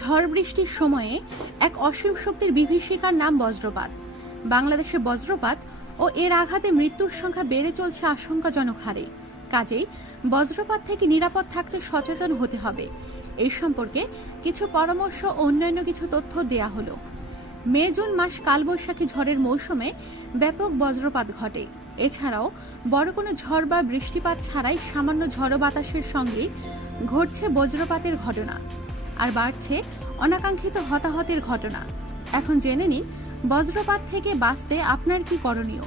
ঝড় বৃষ্টির সময়ে এক অসীম শক্তির বিভীষিকার নাম বজ্রপাত। বাংলাদেশে বজ্রপাত ও এর আঘাতে মৃত্যুর সংখ্যা বেড়ে চলছে আশঙ্কাজনক হারে। কাজেই বজ্রপাত থেকে নিরাপদ থাকতে সচেতন হতে হবে। এই সম্পর্কে কিছু পরামর্শ ও অন্যান্য কিছু তথ্য দেয়া হলো। মে জুন মাস কালবৈশাখী ঝড়ের মৌসুমে ব্যাপক বজ্রপাত ঘটে। এছাড়াও বড় কোনো ঝড় বা বৃষ্টিপাত ছাড়াই সামান্য ঝড়ো বাতাসের সঙ্গে ঘটছে বজ্রপাতের ঘটনা, আর বাড়ছে অনাকাঙ্ক্ষিত হতাহতের ঘটনা। এখন জেনে নিন বজ্রপাত থেকে বাঁচতে আপনার কি করণীয়।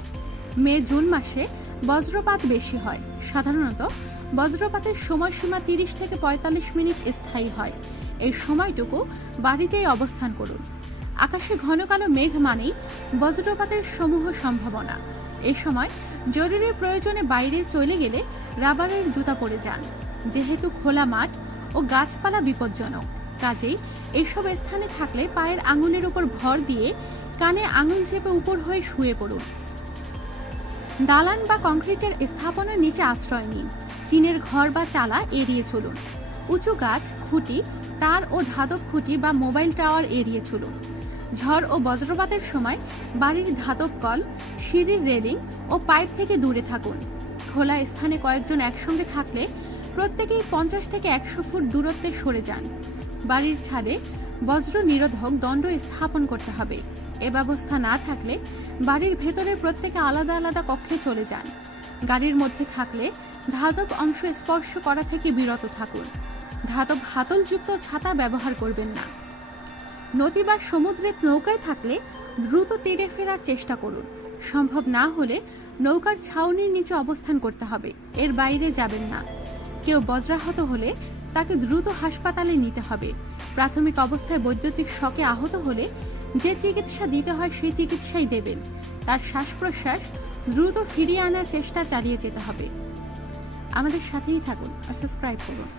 মে জুন মাসে বজ্রপাত বেশি হয়। সাধারণত বজ্রপাতের সময়সীমা 30 থেকে 45 মিনিট স্থায়ী হয়। এই সময়টুকু বাড়িতেই অবস্থান করুন। আকাশে ঘন কালো মেঘ মানেই বজ্রপাতের সমূহ সম্ভাবনা। এই সময় জরুরি প্রয়োজনে বাইরে চলে গেলে রাবারের জুতা পরে যান, যেহেতু খোলা মাঠ ও গাছপালা বিপজ্জনক। কাজেই এইসব স্থানে থাকলে পায়ের আঙুলের উপর ভর দিয়ে কানে আঙুল চেপে উপর হয়ে শুয়ে পড়ুন। দালান বা কংক্রিটের স্থাপনার নিচে আশ্রয় নিন। টিনের ঘর বা চালা এড়িয়ে চলুন। উঁচু গাছ, খুঁটি, তার ও ধাতব খুঁটি বা মোবাইল টাওয়ার এড়িয়ে চলুন। ঝড় ও বজ্রপাতের সময় বাড়ির ধাতব কল, সিঁড়ির রেলিং ও পাইপ থেকে দূরে থাকুন। খোলা স্থানে কয়েকজন একসঙ্গে থাকলে প্রত্যেকেই 50 থেকে 100 ফুট দূরত্বে সরে যান। বাড়ির ছাদে বজ্র নিরোধক দণ্ড স্থাপন করতে হবে। এ ব্যবস্থা না থাকলে বাড়ির ভেতরে প্রত্যেকে আলাদা আলাদা কক্ষে চলে যান। গাড়ির মধ্যে থাকলে ধাতব অংশ স্পর্শ করা থেকে বিরত থাকুন। ধাতব হাতলযুক্ত ছাতা ব্যবহার করবেন না। নদী বা সমুদ্রে নৌকায় থাকলে দ্রুত তীরে ফেরার চেষ্টা করুন। সম্ভব না হলে নৌকার ছাউনির নিচে অবস্থান করতে হবে, এর বাইরে যাবেন না। কেউ বজ্রাহত হলে তাকে দ্রুত হাসপাতালে নিতে হবে। প্রাথমিক অবস্থায় বৈদ্যুতিক শকে আহত হলে যে চিকিৎসা দিতে হয় সেই চিকিৎসাই দেবেন। তার শ্বাস প্রশ্বাস দ্রুত ফিরিয়ে আনার চেষ্টা চালিয়ে যেতে হবে। আমাদের সাথেই থাকুন আর সাবস্ক্রাইব করুন।